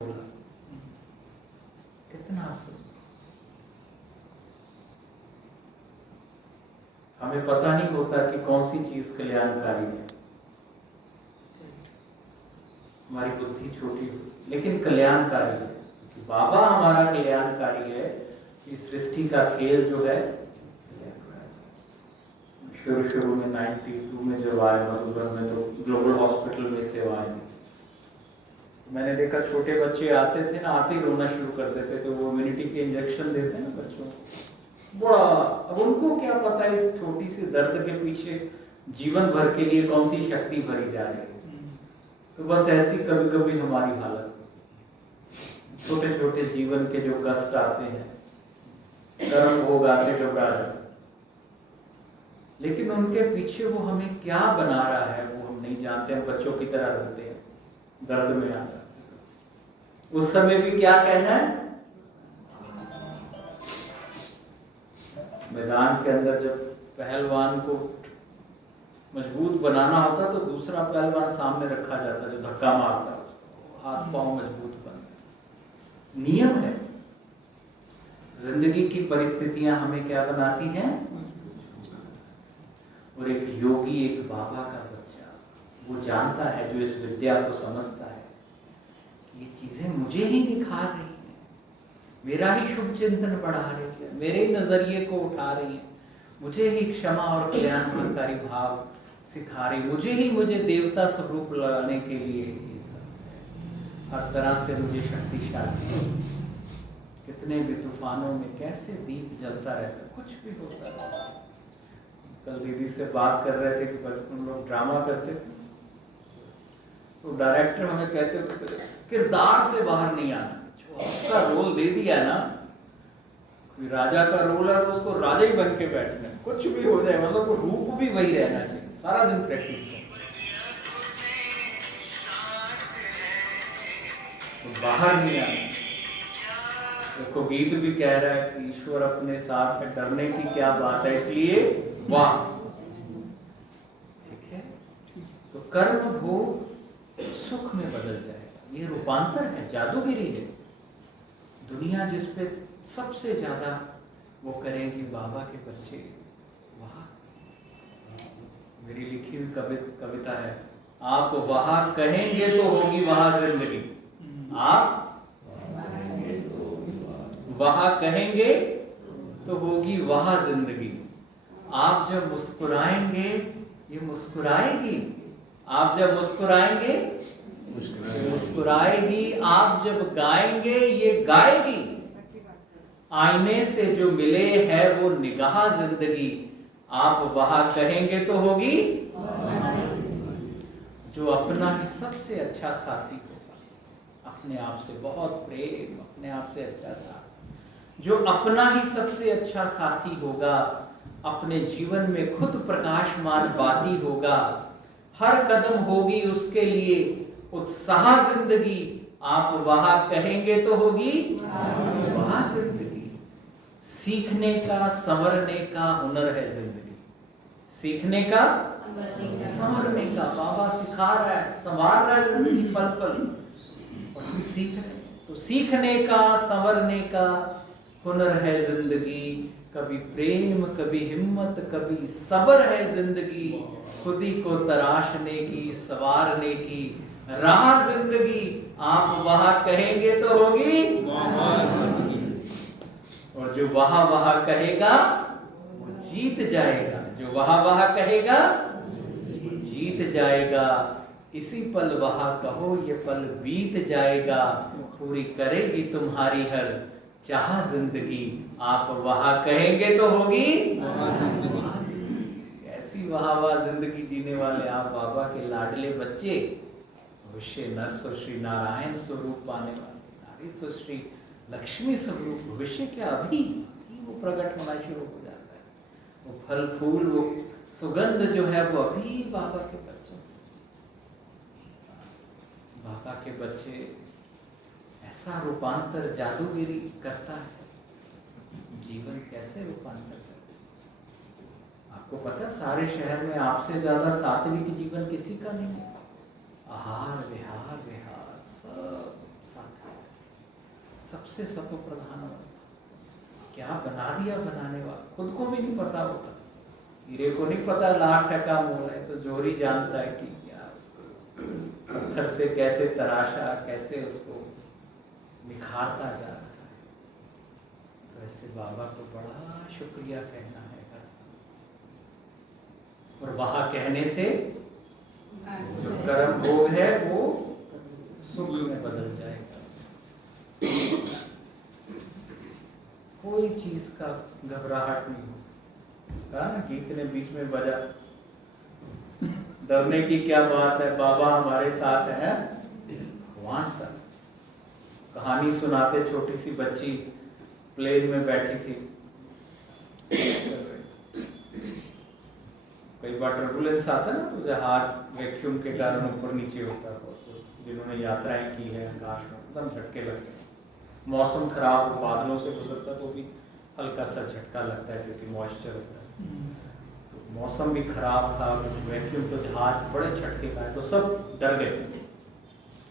बोला कितना सुख। हमें पता नहीं होता कि कौन सी चीज कल्याणकारी है। हमारी बुद्धि छोटी हो लेकिन कल्याणकारी है। बाबा हमारा कल्याणकारी है। इस सृष्टि का खेल जो है शुरू में 92 में जब आए मधुबन में तो ग्लोबल हॉस्पिटल में सेवा आई। मैंने देखा छोटे बच्चे आते थे ना, आते ही रोना शुरू कर देते थे। वो इम्यूनिटी के इंजेक्शन देते हैं ना बच्चों को, बड़ा अब उनको क्या पता है इस छोटी सी दर्द के पीछे जीवन भर के लिए कौन सी शक्ति भरी जा रही है। तो बस ऐसी कभी कभी हमारी हालत होती। छोटे छोटे जीवन के जो कष्ट आते हैं, कर्म भोग आते घबरा जाते, लेकिन उनके पीछे वो हमें क्या बना रहा है वो हम नहीं जानते। हम बच्चों की तरह रोते हैं, दर्द में आता। उस समय भी क्या कहना है, मैदान के अंदर जब पहलवान को मजबूत बनाना होता तो दूसरा पहलवान सामने रखा जाता जो धक्का मारता, हाथ पांव मजबूत बनते। नियम है। जिंदगी की परिस्थितियां हमें क्या बनाती हैं। और एक योगी, एक बाबा का बच्चा, वो जानता है, जो इस विद्या को समझता है, ये चीजें मुझे ही दिखा रही हैं, मेरा ही शुभ चिंतन बढ़ा रही है, मेरे ही नजरिए को उठा रही है, मुझे ही क्षमा और कल्याणकारी भाव सिखा रही, मुझे देवता स्वरूप लाने के लिए ये सब हर तरह से मुझे शक्तिशाली। कितने भी तूफानों में कैसे दीप जलता रहता, कुछ भी होता रहता। कल दीदी से बात कर रहे थे कि बचपन में लोग ड्रामा करते थे तो डायरेक्टर हमें कहते थे किरदार से बाहर नहीं आना। जो आपका रोल दे दिया ना, कोई राजा का रोल है तो उसको राजा ही बन के बैठना, कुछ भी हो जाए, मतलब वो रूप भी वही रहना चाहिए। सारा दिन प्रैक्टिस करो तो बाहर नहीं आना। देखो गीत भी कह रहा है कि ईश्वर अपने साथ है, डरने की क्या बात है, इसलिए वाह। ठीक है, तो कर्म भोग सुख में बदल जाएगा। ये रूपांतर है, जादूगिरी है। दुनिया जिस पे सबसे ज्यादा वो करेंगे बाबा के बच्चे। वाह, मेरी लिखी हुई कविता है, आप वहां कहेंगे तो होगी वहां जिंदगी। आप वहां कहेंगे तो होगी वहां जिंदगी। आप जब मुस्कुराएंगे ये मुस्कुराएगी। आप जब मुस्कुराएंगे मुस्कुराएगी। आप जब गाएंगे ये गाएगी। आईने से जो मिले है वो निगाह जिंदगी। आप वहां कहेंगे तो होगी। जो अपना ही सबसे अच्छा साथी होगा, अपने आप से बहुत प्रेम, अपने आप से अच्छा साथी, जो अपना ही सबसे अच्छा साथी होगा, अपने जीवन में खुद प्रकाशमान बाती होगा, हर कदम होगी उसके लिए उत्साह जिंदगी। आप वहां कहेंगे तो होगी वहां जिंदगी। सीखने का संवरने का हुनर है जिंदगी। सीखने का संवरने का बाबा सिखा रहा है, संवार रहा है जिंदगी पल पल, और हम सीख रहे हैं। तो सीखने का संवरने का हुनर है जिंदगी। कभी प्रेम, कभी हिम्मत, कभी सब्र है जिंदगी। खुदी को तराशने की, संवारने की राह जिंदगी। आप वहां कहेंगे तो होगी। और जो वहां वहां कहेगा वो जीत जाएगा। जो वहां वहां कहेगा जीत जाएगा। इसी पल वहां कहो ये पल बीत जाएगा। पूरी करेगी तुम्हारी हर चाह जिंदगी। आप वहां कहेंगे तो होगी। ऐसी वहां वहां जिंदगी जीने वाले आप बाबा के लाडले बच्चे, भविष्य नर श्री नारायण स्वरूप पाने वाले, नारी श्री लक्ष्मी स्वरूप। भविष्य क्या अभी वो प्रकट होना शुरू हो जाता है। वो फल फूल, वो सुगंध जो है वो अभी बाबा के बच्चों से। बाबा के बच्चे ऐसा रूपांतर जादूगिरी करता है। जीवन कैसे रूपांतर करता है। आपको पता, सारे शहर में आपसे ज्यादा सात्विक जीवन किसी का नहीं है। आहार विहार विहार सब साथ है, सबसे सतो प्रधान अवस्था। क्या बना दिया बनाने वाला, खुद को भी नहीं पता होता, हीरे को नहीं पता लाख टका मोल है, तो जोरी जानता है कि क्या उसको पत्थर से कैसे तराशा, कैसे उसको निखारता जा रहा है। तो ऐसे बाबा को बड़ा शुक्रिया कहना है हर समय, और वहां कहने से जो कर्म भोग है वो सुख में बदल जाएगा। कोई चीज का घबराहट नहीं हो। कहा ना गीत ने बीच में बजा, डरने की क्या बात है, बाबा हमारे साथ है। भगवान सा कहानी सुनाते, छोटी सी बच्ची प्लेन में बैठी थी, कई बार टर्बुलेंस आता है ना, तो जहाज वैक्यूम के कारण ऊपर नीचे होता है, तो जिन्होंने यात्राएं की है आकाश में एकदम झटके लगते हैं। मौसम खराब, बादलों से गुजरता तो भी हल्का सा झटका लगता है क्योंकि मॉइस्चर होता है। तो मौसम भी खराब था, वैक्यूम, तो जहाज बड़े झटके का है, तो सब डर गए।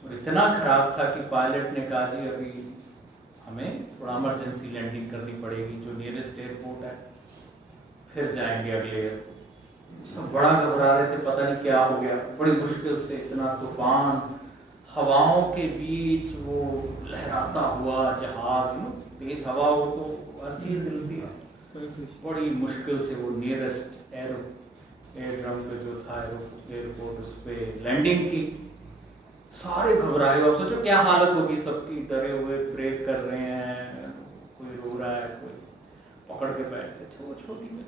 और इतना खराब था कि पायलट ने कहा जी अभी हमें थोड़ा इमरजेंसी लैंडिंग करनी पड़ेगी, जो नियरेस्ट एयरपोर्ट है, फिर जाएंगे अगले एयरपोर्ट। सब बड़ा घबरा रहे थे, पता नहीं क्या हो गया। बड़ी मुश्किल से, इतना तूफान, हवाओं के बीच वो लहराता हुआ जहाज, तेज हवा हो तो हर चीज हिलती है, बड़ी मुश्किल से वो नियरेस्ट एयरड्रम पे जो था एयरपोर्ट, उस पर लैंडिंग की। सारे घबराए हुए, सोचो क्या हालत होगी सबकी, डरे हुए ब्रेक कर रहे हैं, कोई रो रहा है, कोई पकड़ के बैठे, छोटी में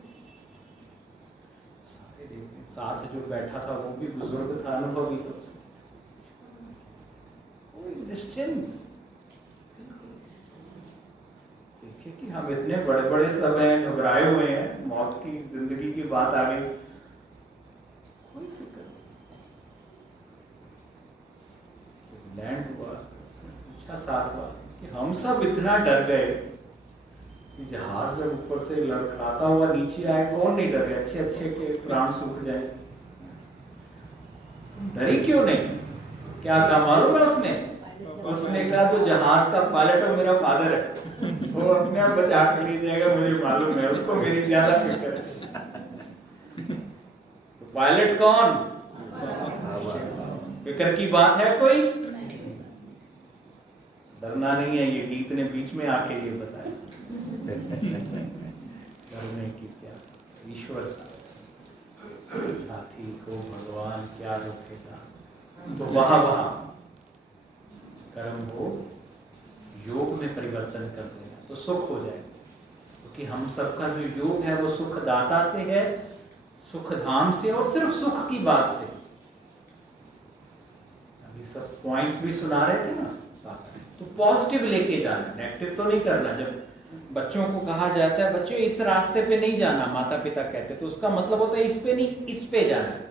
सारे देखे। साथ जो बैठा था वो भी बुजुर्ग था, अनुभवी था, कोई निश्चिंत। देखिए कि हम इतने बड़े बड़े सब हैं, घबराए हुए हैं, मौत की, जिंदगी की बात आ गई, कोई फिक्र नहीं। लैंड हुआ, अच्छा साथ हुआ कि हम सब इतना डर गए कि जहाज जब ऊपर से लड़खड़ाता हुआ नीचे आए, कौन नहीं डर गया, अच्छे अच्छे के प्राण सूख जाए। डरी क्यों नहीं? क्या कहा मालूम है उसने कहा जो जहाज का पायलट है मेरा फादर है, वो अपने आप बचा के ले जाएगा, मुझे मालूम है, उसको मेरी ज्यादा फिक्र है। तो पायलट कौन? फिक्र की बात है कोई? डरना नहीं है, ये गीत ने बीच में आके ये बताया। डरने की क्या, ईश्वर साथी को भगवान क्या रोकेगा। तो वहां कर्म को योग में परिवर्तन कर देना तो सुख हो जाएगा, क्योंकि हम सबका जो योग है वो सुखदाता से है, सुख धाम से, और सिर्फ सुख की बात से। अभी सब पॉइंट्स भी सुना रहे थे ना, तो पॉजिटिव लेके जाना, नेगेटिव तो नहीं करना। जब बच्चों को कहा जाता है बच्चों इस रास्ते पे नहीं जाना, माता पिता कहते, तो उसका मतलब होता है इस पे नहीं, इस पे जाना है।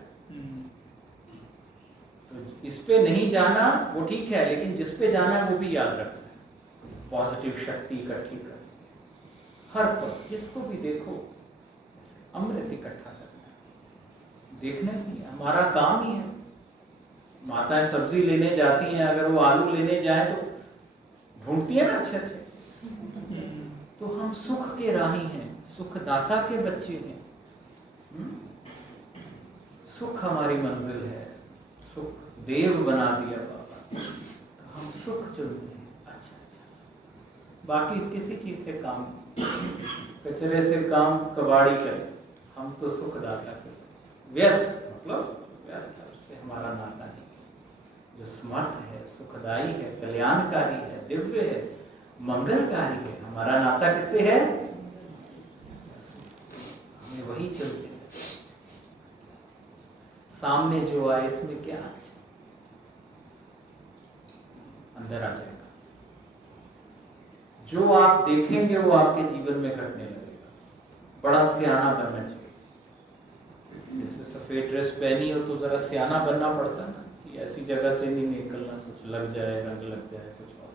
तो इस पे नहीं जाना वो ठीक है, लेकिन जिस पे जाना है वो भी याद रखना है। पॉजिटिव शक्ति इकट्ठी कर, हर पल जिसको भी देखो अमृत इकट्ठा करना है, देखना ही हमारा काम ही है। माताएं सब्जी लेने जाती हैं, अगर वो आलू लेने जाए तो ढूंढती है ना अच्छे अच्छे। तो हम सुख के राही हैं, सुखदाता के बच्चे हैं। सुख हमारी मंजिल है, सुख देव बना दिया बाबा, तो हम सुख चुनते हैं। अच्छा, बाकी किसी चीज से काम, कचरे से काम कबाड़ी करे, हम तो सुखदाता के बच्चे। व्यर्थ मतलब व्यर्थ है, उससे हमारा नाता नहीं। जो समर्थ है, सुखदाई है, कल्याणकारी है, दिव्य है, मंगलकारी है, हमारा नाता किससे है? हमें वही चलते हैं। सामने जो आए इसमें क्या अच्छा, अंदर आ जाएगा। जो आप देखेंगे वो आपके जीवन में घटने लगेगा। बड़ा सियाना बनना चाहिए। जैसे सफेद ड्रेस पहनी हो तो जरा सियाना बनना पड़ता है ना, कि ऐसी जगह से नहीं निकलना, कुछ लग जाए, रंग लग जाए, कुछ और।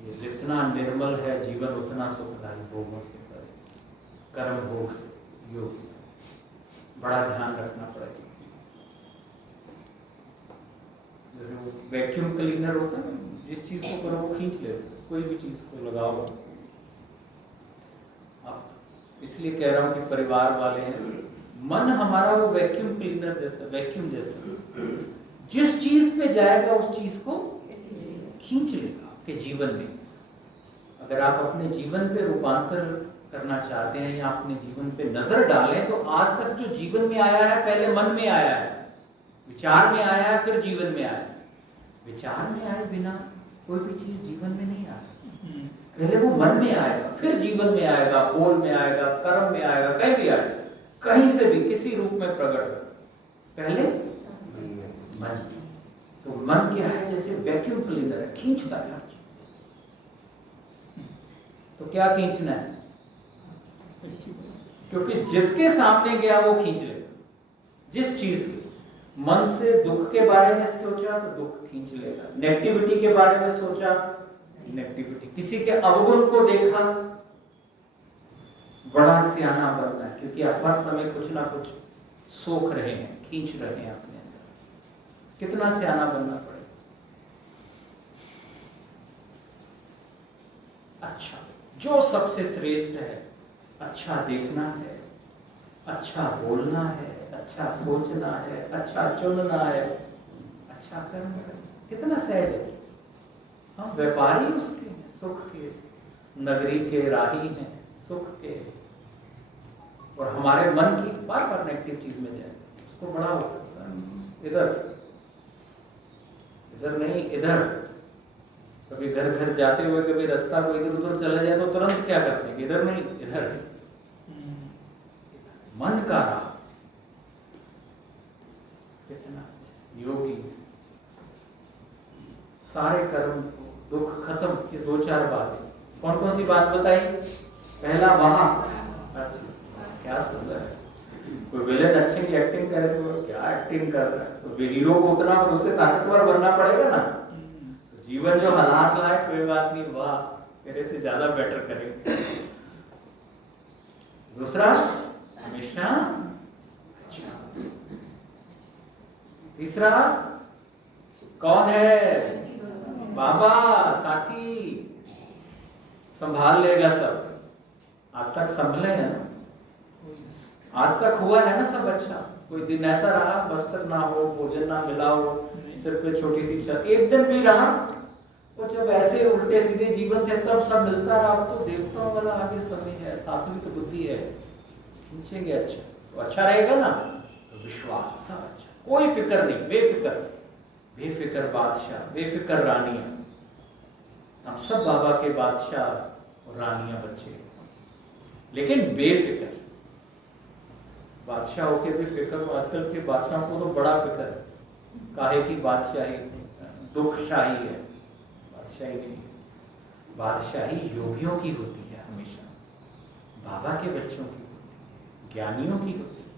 ये जितना निर्मल है जीवन उतना सुखदायी भोगों से परे, कर्म भोग से, योग से बड़ा ध्यान रखना पड़ेगा। जैसे वो वैक्यूम क्लीनर होता है, जिस चीज को करो वो खींच लेता है, कोई भी चीज को लगाओ। अब इसलिए कह रहा हूं कि परिवार वाले हैं, मन हमारा वो वैक्यूम क्लीनर जैसा, वैक्यूम जैसा, जिस चीज पे जाएगा उस चीज को खींच लेगा आपके जीवन में। अगर आप अपने जीवन पे रूपांतर करना चाहते हैं या अपने जीवन पे नजर डालें, तो आज तक जो जीवन में आया है पहले मन में आया है, विचार में आया है, फिर जीवन में आया है। विचार में आए बिना कोई भी चीज जीवन में नहीं आ सकती। पहले वो मन में आएगा, फिर जीवन में आएगा, बोल में आएगा, कर्म में आएगा, कहीं भी आएगा, कहीं से भी किसी रूप में प्रकट हो, पहले मन। तो मन क्या है? जैसे वैक्यूम क्लीनर है, खींचता है। तो क्या खींचना है? क्योंकि जिसके सामने गया वो खींच लेगा। जिस चीज के मन से दुख के बारे में सोचा तो दुख खींच लेगा, नेगेटिविटी के बारे में सोचा नेगेटिविटी, किसी के अवगुण को देखा, बड़ा सियाना बनना है, क्योंकि आप हर समय कुछ ना कुछ सोख रहे हैं, खींच रहे हैं अपने अंदर। कितना सियाना बनना पड़ेगा। अच्छा, जो सबसे श्रेष्ठ है, अच्छा देखना है, अच्छा बोलना है, अच्छा सोचना है, अच्छा चुनना है, अच्छा कर्म करना। कितना सहज है। हम व्यापारी उसके हैं, सुख के, नगरी के राही हैं, सुख के। और हमारे मन की बार बार नेगेटिव चीज में जाए, उसको बड़ा होता है, इधर इधर नहीं इधर। कभी घर घर जाते हुए कभी रास्ता को इधर उधर चले जाए तो तुरंत क्या करते हैं? इधर नहीं इधर। मन का राह कितना योगी, सारे कर्म दुख खत्म। ये दो चार बातें, कौन कौन सी बात बताई? पहला वहां, क्या सुंदर है। कोई विलेन अच्छी की एक्टिंग करे तो क्या एक्टिंग कर रहा है, तो हीरो को उतना और उससे ताकतवर बनना पड़ेगा ना। तो जीवन जो हालात लाए, कोई बात नहीं, वाह तेरे से ज्यादा बेटर करेंगे। दूसरा, हमेशा अच्छा। तीसरा कौन है? बाबा साथी, संभाल लेगा सब। आज तक संभले हैं ना, आज तक हुआ है ना सब अच्छा। कोई दिन ऐसा रहा वस्त्र ना हो, भोजन ना मिला हो, सिर पे छोटी सी छत, एक दिन भी रहा तो जब ऐसे उल्टे सीधे जीवन थे तब सब मिलता रहा। अब तो देवताओं वाला आगे समय है, सात्विक तो बुद्धि है, खींचेंगे अच्छा तो अच्छा रहेगा ना। तो विश्वास, सब अच्छा, कोई फिक्र नहीं, बेफिक्र, बेफिक्र बादशाह, बेफिक्र रानियां। हम सब बाबा के बादशाह और रानियां बच्चे, लेकिन बेफिक्र। बादशाह होके भी फिक्र, आजकल के बादशाहों को तो बड़ा फिक्र है, काहे की बादशाही, दुखशाही है। बादशाही नहीं, बादशाही योगियों की होती है हमेशा, बाबा के बच्चों की होती है, ज्ञानियों की होती है,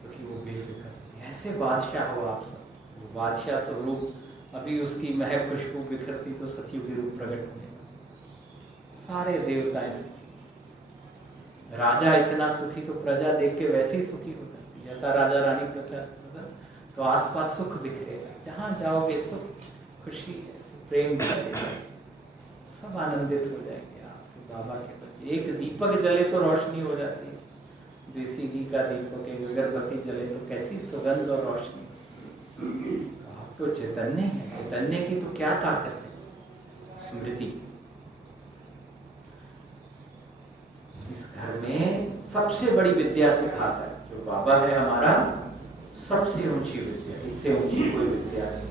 क्योंकि वो बेफिक्र। ऐसे बादशाह हो आप सब, वो बादशाह स्वरूप। अभी उसकी महक खुशबू बिखरती तो सतयुग के रूप प्रकट होने, सारे देवता सुखी। राजा इतना सुखी तो प्रजा देख के वैसे ही सुखी हो जाती है। यथा राजा रानी प्रजा तो आसपास सुख बिखरेगा, जहां जाओगे सुख, खुशी, प्रेम, सब आनंदित हो जाएंगे आप बाबा के बच्चे। एक दीपक जले तो रोशनी हो जाती है, देसी घी का दीपक, एक अगरबत्ती जले तो कैसी सुगंध और रोशनी। तो आप तो चैतन्य है, चैतन्य की तो क्या ताकत है? स्मृति। इस घर में सबसे बड़ी विद्या सिखाता है जो बाबा है हमारा, सबसे ऊंची विद्या, इससे ऊंची कोई विद्या नहीं।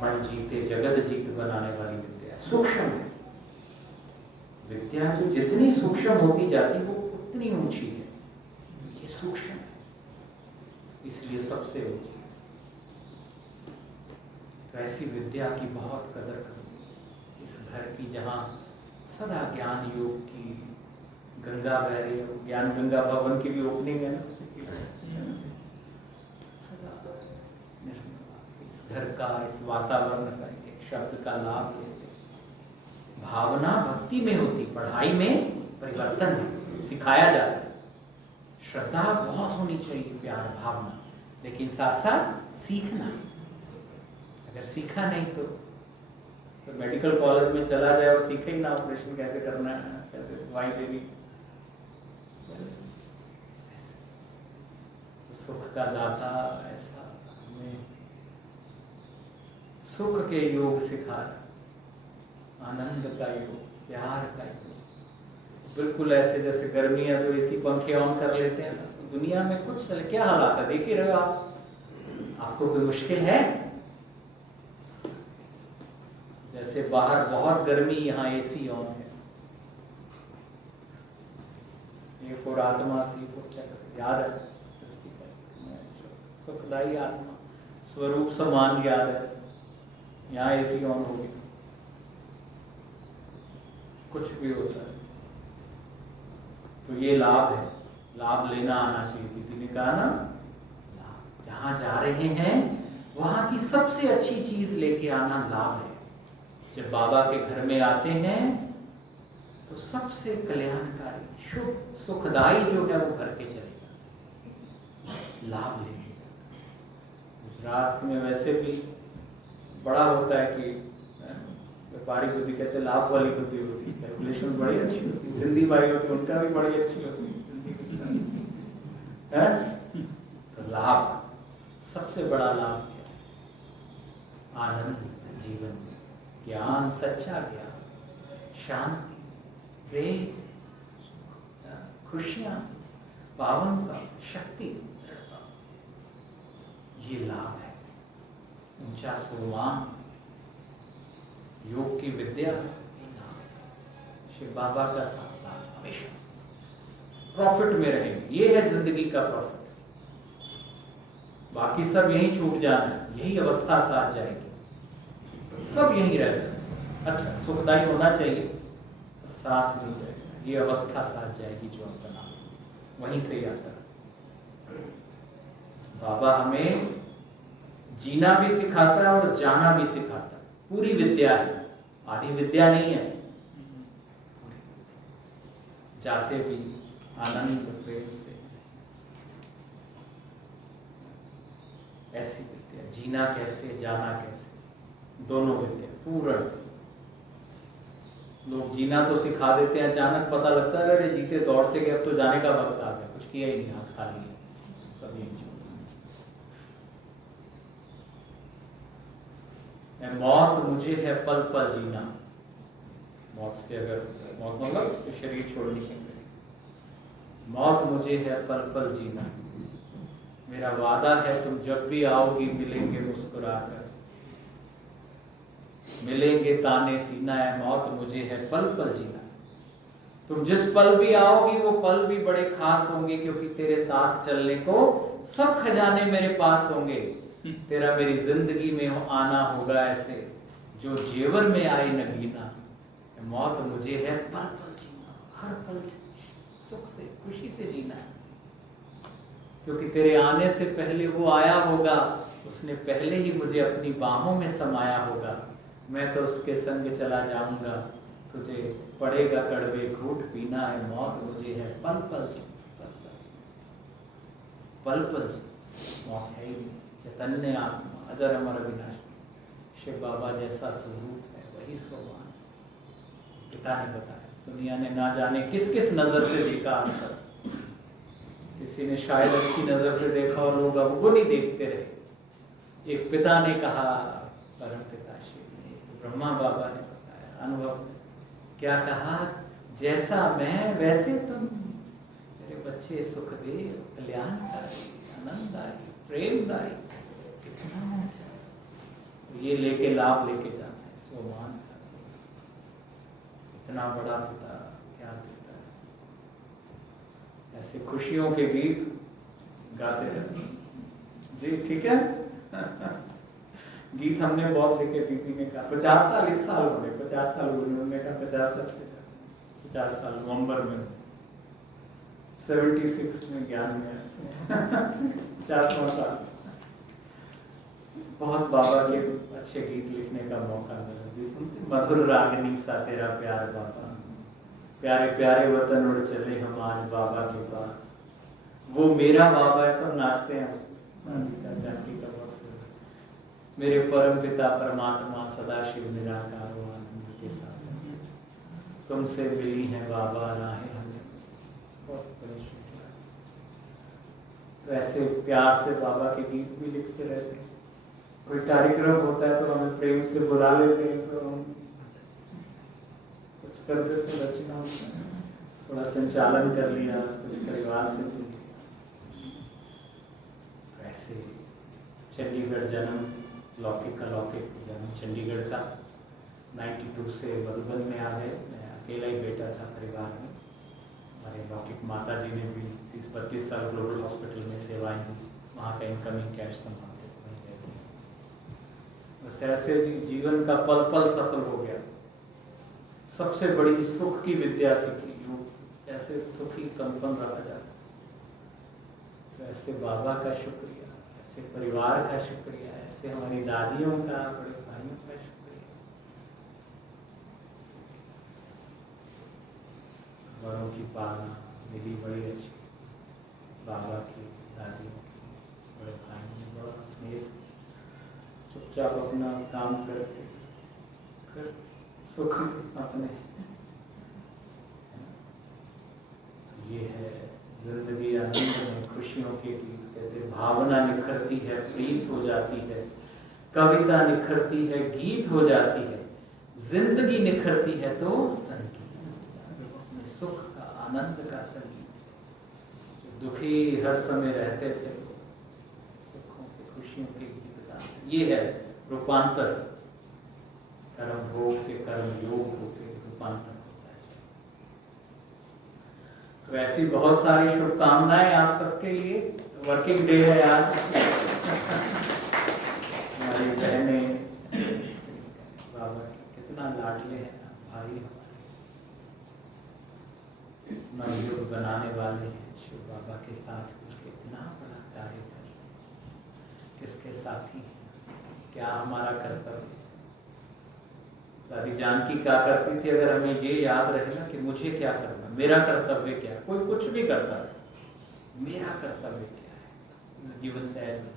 मन जीते जगत जीत बनाने वाली विद्या सूक्ष्म है। विद्या जो जितनी सूक्ष्म होती जाती वो उतनी ऊंची है। ये सूक्ष्म है, इसलिए सबसे ऊंची। तो ऐसी विद्या की बहुत कदर करो। इस घर की जहाँ सदा ज्ञान योग की गंगा बह रही है, ज्ञान गंगा भवन की भी ओपनिंग है ना, उसी की सदा इस घर का, इस वातावरण का, एक शब्द का लाभ लेते। भावना भक्ति में होती, पढ़ाई में परिवर्तन है, सिखाया जाता है। श्रद्धा बहुत होनी चाहिए, प्यार भावना, लेकिन साथ साथ सीखना, अगर सीखा नहीं तो मेडिकल कॉलेज में चला जाए और सीखे ही ना ऑपरेशन कैसे करना है, कैसे दवाई देनी। तो सुख का दाता ऐसा हमें सुख के योग सिखा रहा, आनंद का योग, प्यार का योग। बिल्कुल ऐसे जैसे गर्मी है तो एसी पंखे ऑन कर लेते हैं ना, तो दुनिया में कुछ चले, क्या हालात है देख ही रहे हो आप। आपको कोई मुश्किल है? जैसे बाहर बहुत गर्मी, यहाँ एसी ऑन है। ए फॉर आत्मा, सी फॉर चक्र, याद है सुखदाई आत्मा, स्वरूप समान याद है। यहाँ एसी ऑन होगी, कुछ भी होता है तो ये लाभ है, लाभ लेना आना चाहिए। दीदी ने कहा ना, लाभ जहाँ जा रहे हैं वहां की सबसे अच्छी चीज लेके आना लाभ है। जब बाबा के घर में आते हैं तो सबसे कल्याणकारी, शुभ, सुखदाई जो है वो करके चलेगा, लाभ लेके जाएगा। गुजरात में वैसे भी बड़ा होता है कि व्यापारी बुद्धि कहते हैं, लाभ वाली बुद्धि होती है, कैलकुलेशन बड़ी अच्छी होती है। सिंधी भाई होते हैं, उनका भी बड़ी अच्छी होती है। तो लाभ, सबसे बड़ा लाभ क्या है? आनंद जीवन में, ज्ञान, सच्चा ज्ञान, शांति, प्रेम, खुशियां, पावनता, शक्ति, दृढ़ता, ये लाभ है। ऊंचा सम्मान, योग की विद्या, शिव बाबा का साथ हमेशा प्रॉफिट में रहेंगे। ये है जिंदगी का प्रॉफिट। बाकी सब यहीं छूट जाना है, यही अवस्था साथ जाएगी, सब यहीं रह जाए। अच्छा सुखदाई होना चाहिए, साथ नहीं जाएगा, ये अवस्था साथ जाएगी जो हम बना, वहीं से आता है। बाबा हमें जीना भी सिखाता है और जाना भी सिखाता है। पूरी विद्या है, आधी विद्या नहीं है। जाते भी आनंद प्रेम से, ऐसी विद्या, जीना कैसे, जाना कैसे, दोनों विद्या पूर्ण। लोग जीना तो सिखा देते हैं, अचानक पता लगता है अरे जीते दौड़ते गए, अब तो जाने का वक्त आ गया, कुछ किया ही नहीं, हाथ खाली सब यही। मौत मुझे है पल पल जीना, मौत से अगर मौत मतलब शरीर छोड़ने की, मौत मुझे है पल पल जीना, मेरा वादा है तुम जब भी आओगी मिलेंगे मुस्कुराकर, मिलेंगे ताने सीना, है मौत मुझे है पल पल जीना। तुम जिस पल भी आओगी वो पल भी बड़े खास होंगे, क्योंकि तेरे साथ चलने को सब खजाने मेरे पास होंगे। तेरा मेरी जिंदगी में आना होगा ऐसे जो जेवर में आए नगीना। मौत मुझे है पल पल जीना, हर पल सुख से खुशी से जीना है, क्योंकि तेरे आने से पहले वो आया होगा, उसने पहले ही मुझे अपनी बाहों में समाया होगा। मैं तो उसके संग चला जाऊंगा, तुझे पड़ेगा कड़वे घूंट पीना। है मौत मुझे है पल पल जीना, पल पल जीना, मौत है ही नहीं। चैतन्य आत्मा, अजर अमर अविनाशी, शिव बाबा जैसा स्वरूप है वही स्वभाव। पिता ने बताया, दुनिया ने ना जाने किस किस नजर से देखा आज तक। किसी ने शायद अच्छी नजर से देखा और लोग अब वो नहीं देखते रहे। एक पिता ने कहा, परम पिता शिव, ब्रह्मा बाबा ने बताया, अनुभव ने क्या कहा, जैसा मैं वैसे तुम, मेरे बच्चे सुखदेव, कल्याणकारी, आनंददायी, प्रेमदायी, कितना अच्छा। ये लेके लाभ लेके जाना है, स्वमान का। इतना बड़ा पिता क्या देता है। ऐसे खुशियों के गीत गाते रहते जी, ठीक है। गीत हमने बहुत लिखे, दीदी ने कहा 50 साल, इस साल हो गए 50 साल, उन्होंने कहा 50 साल से 50 साल नवंबर में 76 में ज्ञान में 50वां साल। बहुत बाबा के अच्छे गीत लिखने का मौका मिला जी, सुनते मधुर रागनी सा तेरा प्यार बाबा, प्यारे प्यारे वतन उड़ चले हम आज बाबा के पास, वो मेरा बाबा है, सब नाचते हैं उसमें। जानकी का बहुत मेरे परम पिता परमात्मा सदाशिव निराकार हो आनंद के साथ तुमसे मिली है बाबा राहें हमें। बहुत बड़ी शुक्रिया। तो ऐसे प्यार से बाबा के गीत भी लिखते रहते हैं। कोई कार्यक्रम होता है तो हमें प्रेम से बुला लेते हैं, तो हम कुछ कर देते हैं, रचना थोड़ा संचालन कर लिया, कुछ परिवार से भी। ऐसे चंडीगढ़ जन्म, लौकिक का लौकिक जन्म चंडीगढ़ का। 92 से मधुबन में आ गए। मैं अकेला ही बेटा था परिवार में। हमारे लौकिक माता जी ने भी 30-32 साल ग्लोबल हॉस्पिटल में सेवाएं दी, वहाँ का इनकमिंग कैश संभालते। वैसे ऐसे जीवन का पल पल सफल हो गया। सबसे बड़ी सुख की विद्या सीखी, जो कैसे सुखी संपन्न रहा जाता। तो ऐसे बाबा का शुक्रिया, ऐसे परिवार का शुक्रिया, ऐसे हमारी दादियों का, बड़े भाइयों का शुक्रिया। बड़ों की पालना मेरी बड़ी अच्छी, बाबा की, दादियों की, बड़े भाइयों ने बड़ा स्नेह से चुपचाप अपना काम करके फिर सुख अपने। ये है जिंदगी आनंद में खुशियों के गीत। कहते भावना निखरती है, प्रीत हो जाती है, कविता निखरती है, गीत हो जाती है, जिंदगी निखरती है तो संगीत। इसमें सुख का, आनंद का संगीत। जो दुखी हर समय रहते थे, सुखों के, खुशियों के गीत। ये है रूपांतर। कर्म भोग से कर्म योग होकर रूपांतर होता है। तो ऐसी बहुत सारी शुभकामनाएं आप सबके लिए। वर्किंग डे है आज। हमारी बहनें बाबा कितना लाडले हैं, भाई नवयुग बनाने वाले हैं, शिव बाबा के साथ कितना बड़ा कार्य कर, किसके साथी हैं, क्या हमारा कर्तव्य। दादी जानकी क्या करती थी, अगर हमें ये याद रहे ना कि मुझे क्या करना, मेरा कर्तव्य क्या है। कोई कुछ भी करता है, मेरा कर्तव्य क्या है इस जीवन से ऐड में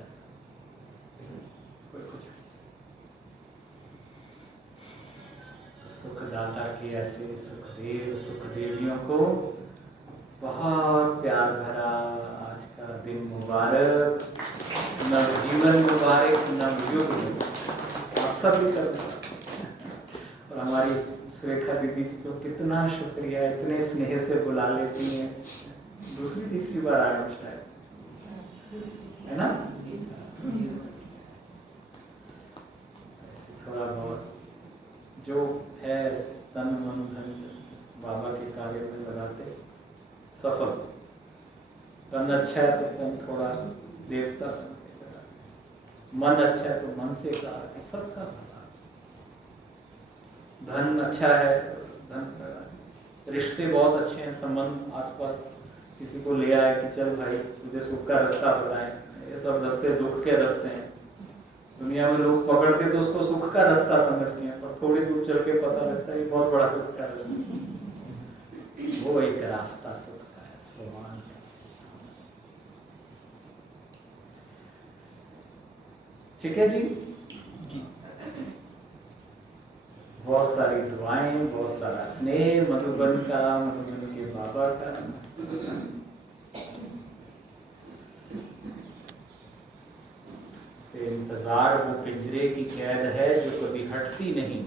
कोई कुछ। तो सुखदाता के ऐसे सुखदेव सुखदेवियों को बहुत प्यार भरा आज का दिन मुबारक, नवजीवन मुबारक, नवयुग आप सभी करते। और हमारी सुरेखा दीदी जी को कितना शुक्रिया, इतने स्नेह से बुला लेती हैं। दूसरी तीसरी बार आए हो शायद, है ना। ऐसे थोड़ा बहुत जो है तन मन धन बाबा के कार्य में लगाते, सफल। तन अच्छा है तो तन थोड़ा देवता, मन अच्छा है तो मन से कार्य, सबका भला। धन अच्छा है तो धन का, रिश्ते बहुत अच्छे हैं, संबंध आसपास किसी को ले आए कि चल भाई तुझे सुख का रास्ता बताएं, ये सब रास्ते दुख के रास्ते हैं। दुनिया में लोग पकड़ते तो उसको सुख का रास्ता समझते हैं, पर थोड़ी दूर चल के पता लगता है ये बहुत बड़ा सुख का रास्ता। वो एक रास्ता सुख का है, भगवान का। ठीक है जी। बहुत सारी दुआएं, बहुत सारा स्नेह मधुबन का, मधुबन के बाबा का। इंतजार वो पिंजरे की कैद है जो कभी हटती नहीं,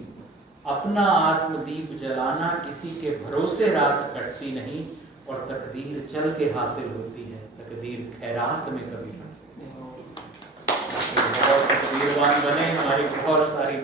अपना आत्मदीप जलाना किसी के भरोसे रात कटती नहीं, और तकदीर चल के हासिल होती है, तकदीर खैरात में कभी हटती नहीं। बहुत तकदीरवान बने, हमारी बहुत सारी